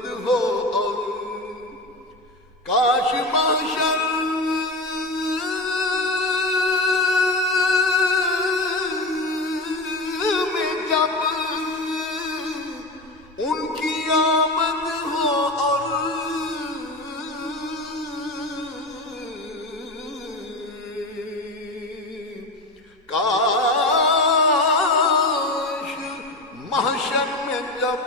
مت ہو اور کاش محشر میں جب ان کی آمد ہو اور کاش محشر میں جب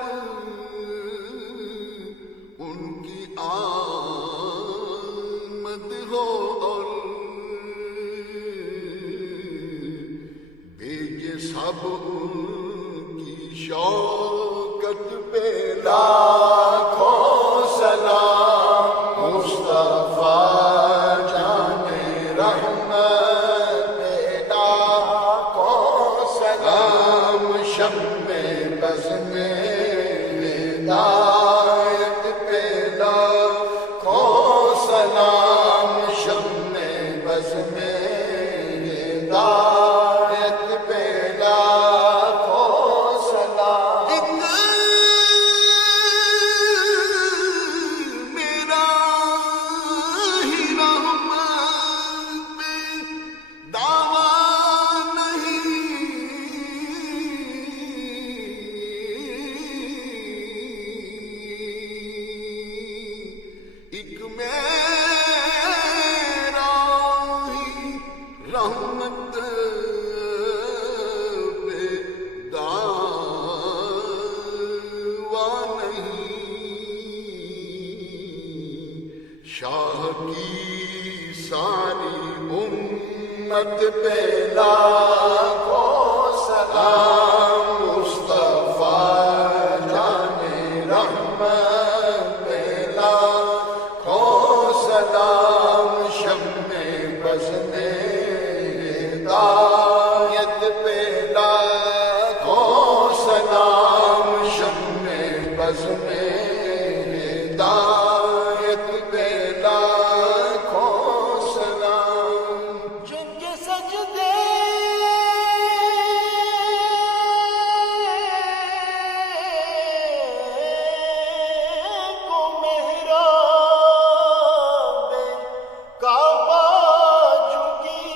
ان کی آمد ہو اور بھیجے سب ان کی شوکت پہ لاکھوں سلام مصطفیٰ جان رحمت پہ لاکھوں سلام شمع بز میں ہدایت پہ لاکھوں سلام شمع بز میں ہدایت پہ لاکھوں سلام میرا ہی رحمت پہ دعویٰ نہیں ایک میرا ہی رحمت پہ دعویٰ نہیں شاہ کی ساری امت پہ لاکھوں سلام مصطفیٰ جان رحمت پہ لاکھوں سلام شمع بز میں ہدایت پہ لاکھوں سلام شمع بز میں ہدایت پہ لاکھوں سلام جن کے سجدے کو محراب کعبہ جھکی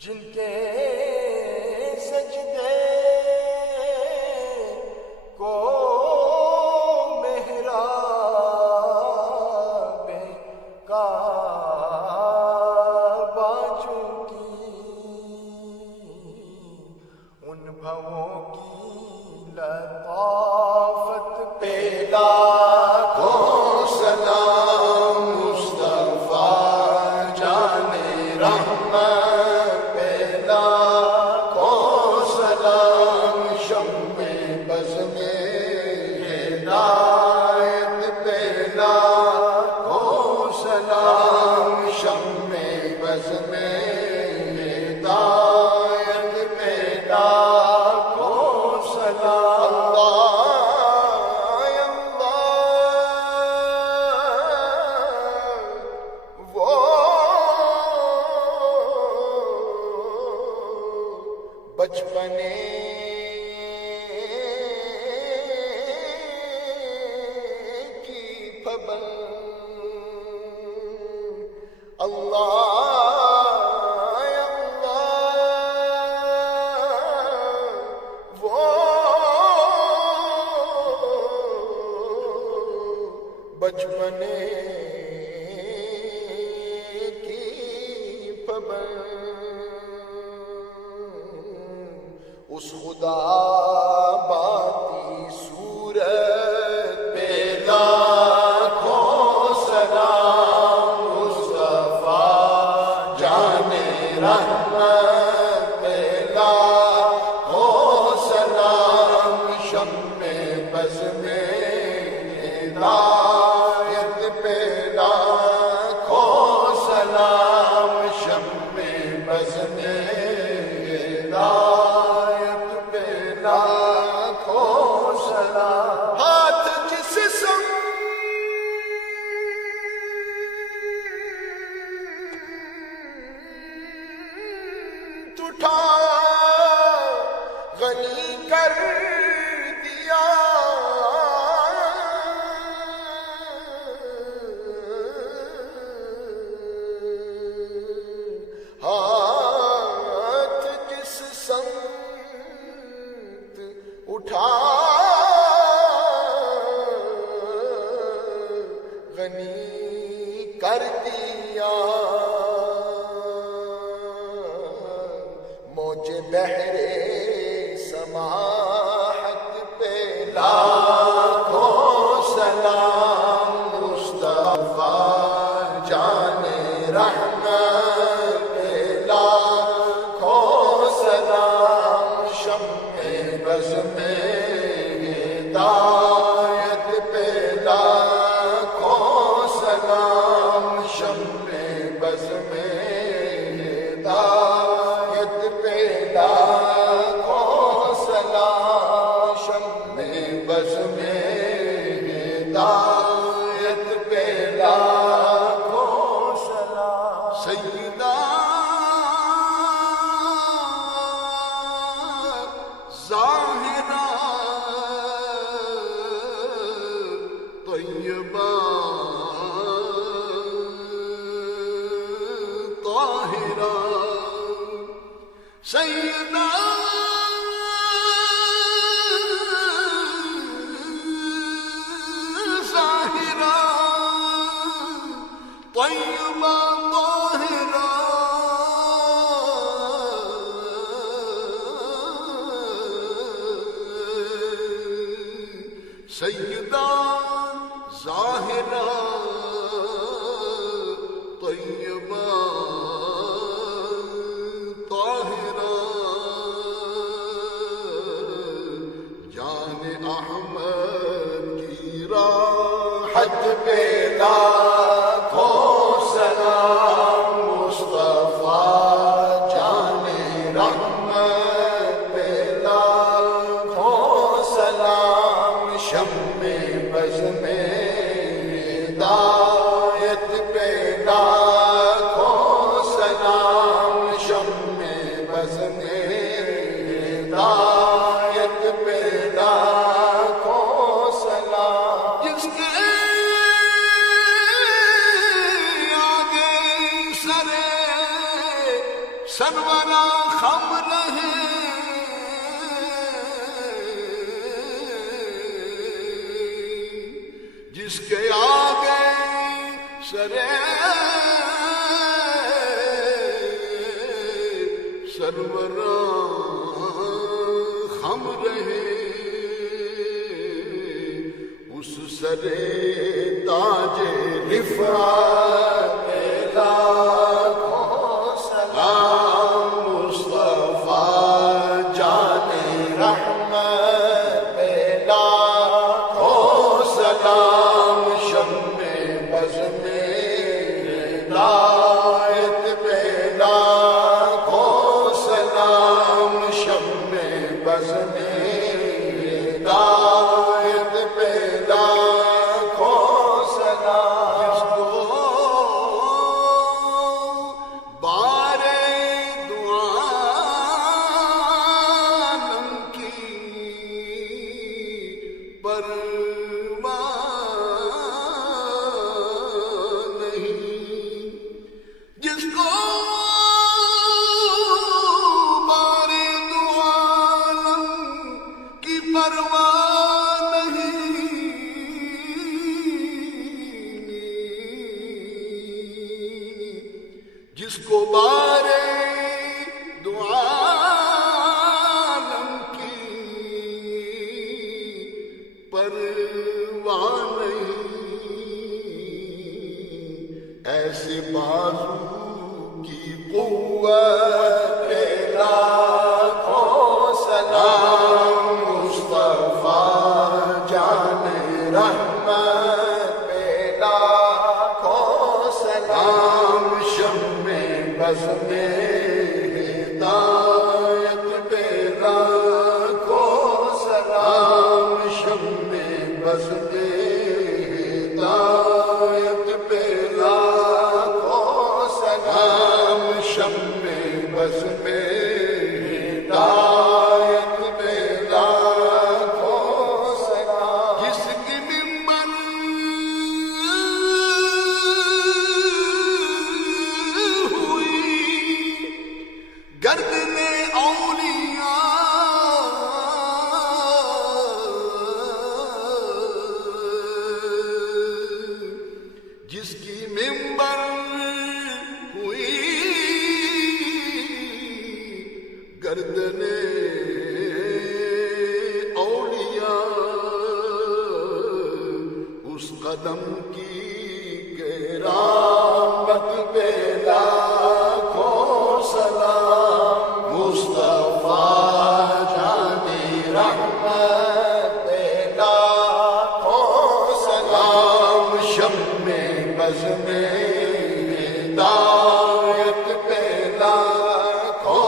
جن کے سجدے کو محراب کعبہ جھکی ان بھووں کی لطافت پہ لاکھوں سلام مصطفیٰ جان رحمت پہ لاکھوں سلام شمع بز میں ہدایت پہ لاکھوں سلام شمع بز میں ہدایت پہ لاکھوں سلام وہ بچپنے کی پابند اللہ وہ بچپنے کی پابند اس خدا باتی صورت پہ لاکھوں سلام مصطفیٰ جان رحمت پہ لاکھوں سلام شمع بز میں ہدایت پہ لاکھوں سلام شمع بز میں ہدایت پہ لاکھوں سلام ہاتھ جس سم اٹھا غنی کر دیا ہاتھ جس سمت اٹھا غنی کر دیا موج بحر سماحت پہ لاکھوں سلام مصطفیٰ جان رحمت پہ لاکھوں سلام شمع بز میں ہدایت پہ لاکھوں سلام شمع بز میں ہدایت پہ لاکھوں سلام شمع بز میں ہدایت پہ لاکھوں سلام سیدہ ظاہرہ طیبہ طاہرہ سیدہ ظاہرہ طیبہ طاہرہ سیدہ ظاہرہ طیبہ طاہرہ جان احمد کی راحت پہ لاکھوں سلام مصطفیٰ جان رحمت پہ لاکھوں سلام شمع بز میں ہدایت پہ لاکھوں سلام شمع بز میں ہدایت پہ لاکھوں سلام جس کے آگے سرے سرورا خم رہے جس کے آگے سرے سروران خم رہے اس سرے تاج رفعت پہ لاکھوں سلام مصطفیٰ جان رحمت پہ لاکھوں سلام شمع بز میں ہدایت پہ لاکھوں سلام شمع بز میں ہدایت پہ لاکھوں سلام جس کو بار دعالم کی پرواہ نہیں جس کو بار دعالم کی پرواہ نہیں جس کو بار دعالم کی پرواہ نہیں ایسے بازو کی قوت پہ لاکھوں سلام مصطفیٰ جان رحمت پہ لاکھوں سلام شمع بز میں ہدایت پہ لاکھوں سلام شمع بز میں ہدایت پہ لاکھوں سلام شمع بز میں گردنے اولیاء اس قدم کی کرامت پہ لاکھوں سلام مصطفیٰ جانی رحمت پہ لاکھوں سلام شمع بز میں ہدایت پہ لاکھوں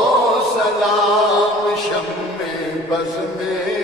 سلام شمع بز میں